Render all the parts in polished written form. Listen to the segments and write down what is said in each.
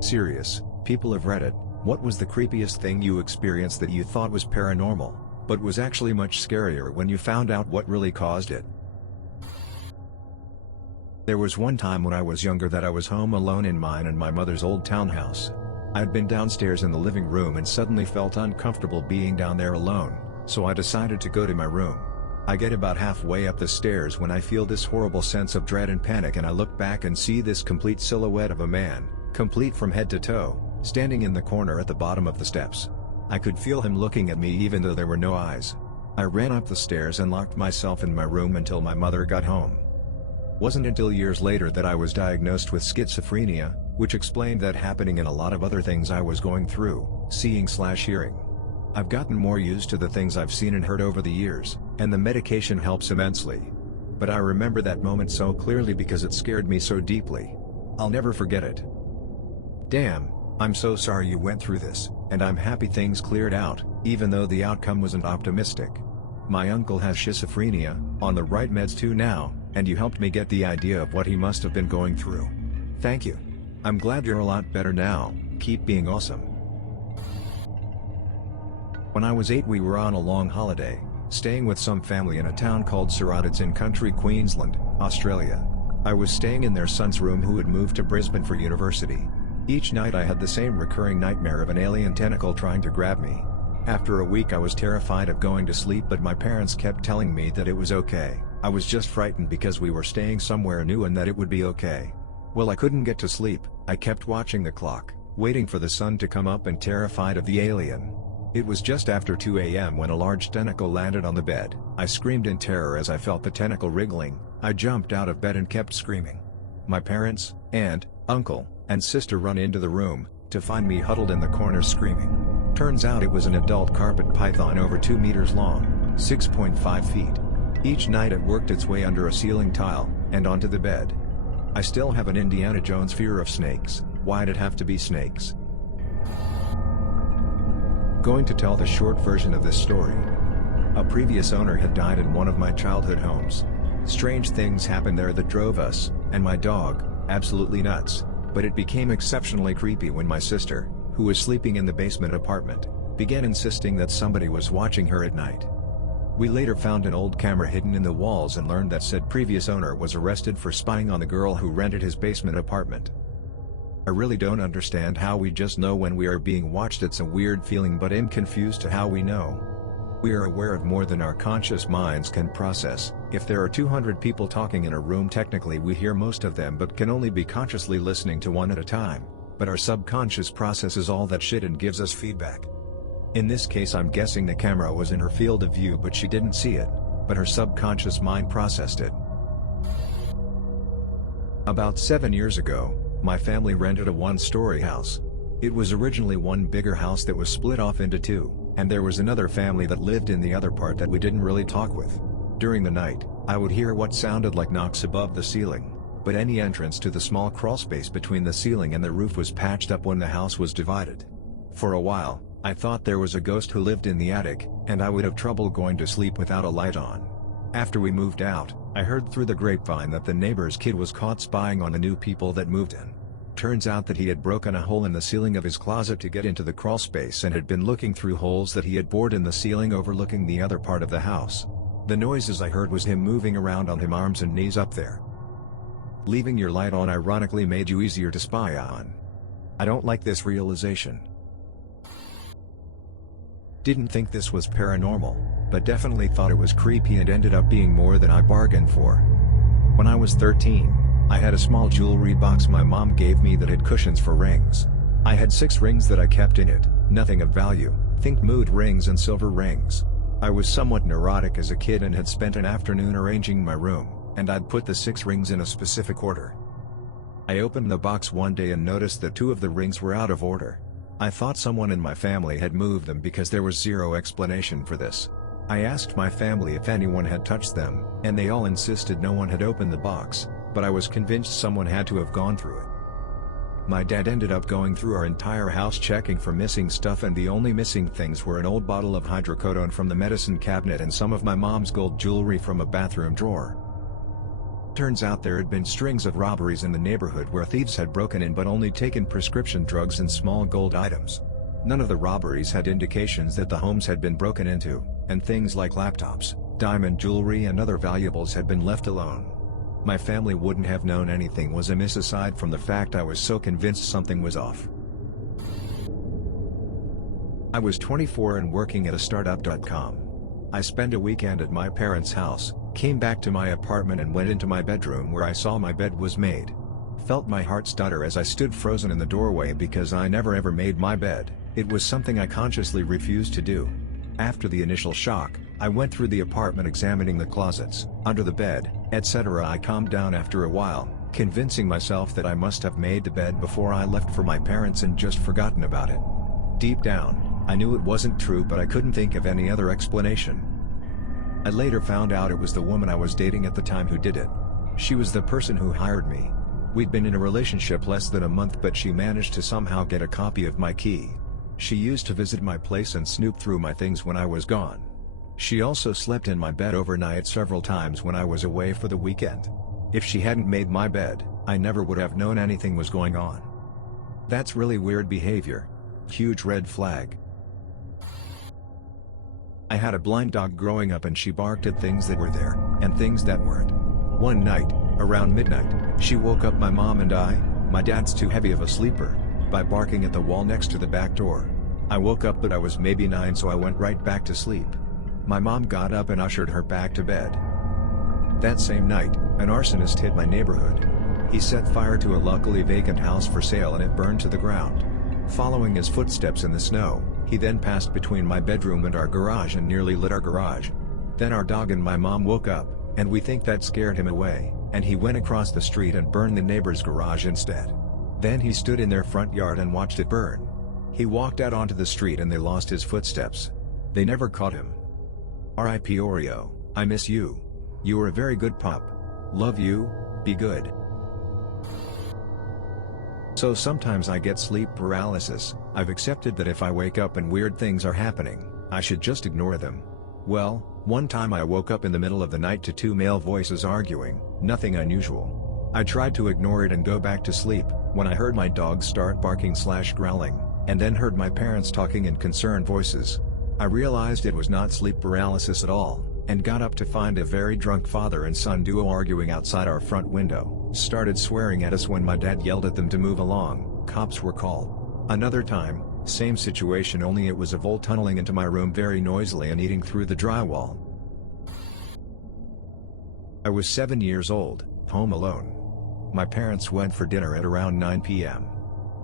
Serious, people of Reddit, what was the creepiest thing you experienced that you thought was paranormal, but was actually much scarier when you found out what really caused it? There was one time when I was younger that I was home alone in mine and my mother's old townhouse. I had been downstairs in the living room and suddenly felt uncomfortable being down there alone, so I decided to go to my room. I get about halfway up the stairs when I feel this horrible sense of dread and panic, and I look back and see this complete silhouette of a man, complete from head to toe, standing in the corner at the bottom of the steps. I could feel him looking at me even though there were no eyes. I ran up the stairs and locked myself in my room until my mother got home. Wasn't until years later that I was diagnosed with schizophrenia, which explained that happening and a lot of other things I was going through, seeing/hearing. I've gotten more used to the things I've seen and heard over the years, and the medication helps immensely. But I remember that moment so clearly because it scared me so deeply. I'll never forget it. Damn, I'm so sorry you went through this, and I'm happy things cleared out, even though the outcome wasn't optimistic. My uncle has schizophrenia, on the right meds too now, and you helped me get the idea of what he must have been going through. Thank you. I'm glad you're a lot better now. Keep being awesome. When I was 8, we were on a long holiday, staying with some family in a town called Surrey. It's in country Queensland, Australia. I was staying in their son's room who had moved to Brisbane for university. Each night I had the same recurring nightmare of an alien tentacle trying to grab me. After a week I was terrified of going to sleep, but my parents kept telling me that it was okay. I was just frightened because we were staying somewhere new and that it would be okay. Well, I couldn't get to sleep. I kept watching the clock, waiting for the sun to come up, and terrified of the alien. It was just after 2 a.m. when a large tentacle landed on the bed. I screamed in terror as I felt the tentacle wriggling. I jumped out of bed and kept screaming. My parents, aunt, uncle, and sister run into the room, to find me huddled in the corner screaming. Turns out it was an adult carpet python over 2 meters long, 6.5 feet. Each night it worked its way under a ceiling tile, and onto the bed. I still have an Indiana Jones fear of snakes. Why'd it have to be snakes? Going to tell the short version of this story. A previous owner had died in one of my childhood homes. Strange things happened there that drove us, and my dog, absolutely nuts, but it became exceptionally creepy when my sister, who was sleeping in the basement apartment, began insisting that somebody was watching her at night. We later found an old camera hidden in the walls and learned that said previous owner was arrested for spying on the girl who rented his basement apartment. I really don't understand how we just know when we are being watched. It's a weird feeling, but I'm confused to how we know. We are aware of more than our conscious minds can process. If there are 200 people talking in a room, technically we hear most of them but can only be consciously listening to one at a time, but our subconscious processes all that shit and gives us feedback. In this case I'm guessing the camera was in her field of view but she didn't see it, but her subconscious mind processed it. About 7 years ago, my family rented a one-story house. It was originally one bigger house that was split off into two, and there was another family that lived in the other part that we didn't really talk with. During the night, I would hear what sounded like knocks above the ceiling, but any entrance to the small crawlspace between the ceiling and the roof was patched up when the house was divided. For a while, I thought there was a ghost who lived in the attic, and I would have trouble going to sleep without a light on. After we moved out, I heard through the grapevine that the neighbor's kid was caught spying on the new people that moved in. Turns out that he had broken a hole in the ceiling of his closet to get into the crawlspace and had been looking through holes that he had bored in the ceiling overlooking the other part of the house. The noises I heard was him moving around on his arms and knees up there. Leaving your light on ironically made you easier to spy on. I don't like this realization. Didn't think this was paranormal, but definitely thought it was creepy and ended up being more than I bargained for. When I was 13, I had a small jewelry box my mom gave me that had cushions for rings. I had 6 rings that I kept in it, nothing of value, think mood rings and silver rings. I was somewhat neurotic as a kid and had spent an afternoon arranging my room, and I'd put the 6 rings in a specific order. I opened the box one day and noticed that 2 of the rings were out of order. I thought someone in my family had moved them because there was zero explanation for this. I asked my family if anyone had touched them, and they all insisted no one had opened the box, but I was convinced someone had to have gone through it. My dad ended up going through our entire house checking for missing stuff, and the only missing things were an old bottle of hydrocodone from the medicine cabinet and some of my mom's gold jewelry from a bathroom drawer. Turns out there had been strings of robberies in the neighborhood where thieves had broken in but only taken prescription drugs and small gold items. None of the robberies had indications that the homes had been broken into, and things like laptops, diamond jewelry and other valuables had been left alone. My family wouldn't have known anything was amiss aside from the fact I was so convinced something was off. I was 24 and working at a startup.com. I spent a weekend at my parents' house, came back to my apartment and went into my bedroom where I saw my bed was made. Felt my heart stutter as I stood frozen in the doorway because I never ever made my bed. It was something I consciously refused to do. After the initial shock, I went through the apartment examining the closets, under the bed, etc. I calmed down after a while, convincing myself that I must have made the bed before I left for my parents and just forgotten about it. Deep down, I knew it wasn't true but I couldn't think of any other explanation. I later found out it was the woman I was dating at the time who did it. She was the person who hired me. We'd been in a relationship less than a month but she managed to somehow get a copy of my key. She used to visit my place and snoop through my things when I was gone. She also slept in my bed overnight several times when I was away for the weekend. If she hadn't made my bed, I never would have known anything was going on. That's really weird behavior. Huge red flag. I had a blind dog growing up and she barked at things that were there, and things that weren't. One night, around midnight, she woke up my mom and I, my dad's too heavy of a sleeper, by barking at the wall next to the back door. I woke up but I was maybe 9 so I went right back to sleep. My mom got up and ushered her back to bed. That same night, an arsonist hit my neighborhood. He set fire to a luckily vacant house for sale and it burned to the ground. Following his footsteps in the snow, he then passed between my bedroom and our garage and nearly lit our garage. Then our dog and my mom woke up, and we think that scared him away, and he went across the street and burned the neighbor's garage instead. Then he stood in their front yard and watched it burn. He walked out onto the street and they lost his footsteps. They never caught him. R.I.P. Oreo, I miss you. You were a very good pup. Love you, be good. So sometimes I get sleep paralysis. I've accepted that if I wake up and weird things are happening, I should just ignore them. Well, one time I woke up in the middle of the night to 2 male voices arguing, nothing unusual. I tried to ignore it and go back to sleep, when I heard my dog start barking/growling, and then heard my parents talking in concerned voices. I realized it was not sleep paralysis at all, and got up to find a very drunk father and son duo arguing outside our front window, started swearing at us when my dad yelled at them to move along. Cops were called. Another time, same situation only it was a vole tunneling into my room very noisily and eating through the drywall. I was 7 years old, home alone. My parents went for dinner at around 9 p.m.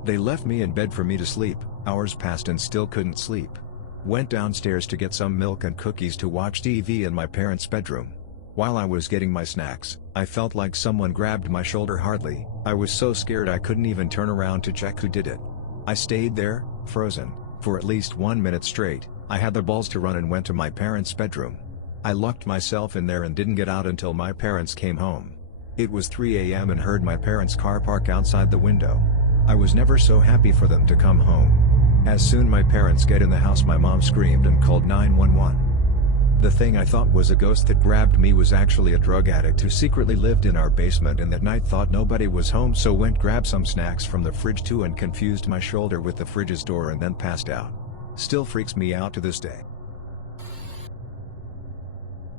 They left me in bed for me to sleep. Hours passed and still couldn't sleep. Went downstairs to get some milk and cookies to watch TV in my parents' bedroom. While I was getting my snacks, I felt like someone grabbed my shoulder hardly. I was so scared I couldn't even turn around to check who did it. I stayed there, frozen, for at least 1 minute straight. I had the balls to run and went to my parents' bedroom. I locked myself in there and didn't get out until my parents came home. It was 3 a.m. and heard my parents' car park outside the window. I was never so happy for them to come home. As soon my parents get in the house my mom screamed and called 911. The thing I thought was a ghost that grabbed me was actually a drug addict who secretly lived in our basement and that night thought nobody was home so went grab some snacks from the fridge too and confused my shoulder with the fridge's door and then passed out. Still freaks me out to this day.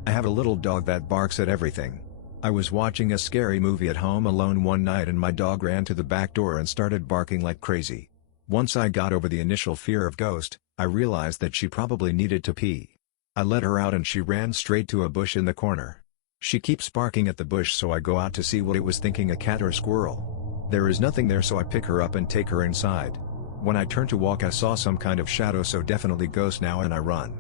I have a little dog that barks at everything. I was watching a scary movie at home alone one night and my dog ran to the back door and started barking like crazy. Once I got over the initial fear of ghost, I realized that she probably needed to pee. I let her out and she ran straight to a bush in the corner. She keeps barking at the bush so I go out to see what it was thinking a cat or squirrel. There is nothing there so I pick her up and take her inside. When I turned to walk I saw some kind of shadow so definitely ghost now and I run.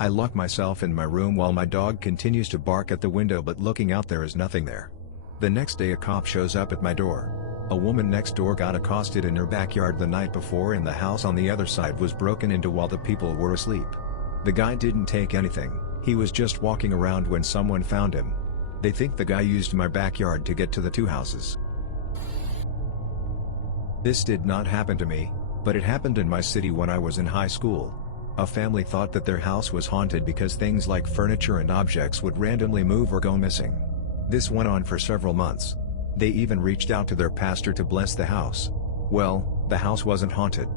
I lock myself in my room while my dog continues to bark at the window but looking out there is nothing there. The next day a cop shows up at my door. A woman next door got accosted in her backyard the night before and the house on the other side was broken into while the people were asleep. The guy didn't take anything, he was just walking around when someone found him. They think the guy used my backyard to get to the 2 houses. This did not happen to me, but it happened in my city when I was in high school. A family thought that their house was haunted because things like furniture and objects would randomly move or go missing. This went on for several months. They even reached out to their pastor to bless the house. Well, the house wasn't haunted.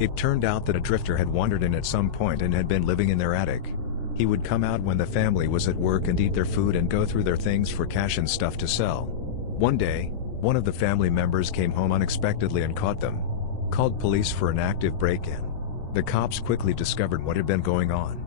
It turned out that a drifter had wandered in at some point and had been living in their attic. He would come out when the family was at work and eat their food and go through their things for cash and stuff to sell. One day, one of the family members came home unexpectedly and caught them. Called police for an active break-in. The cops quickly discovered what had been going on.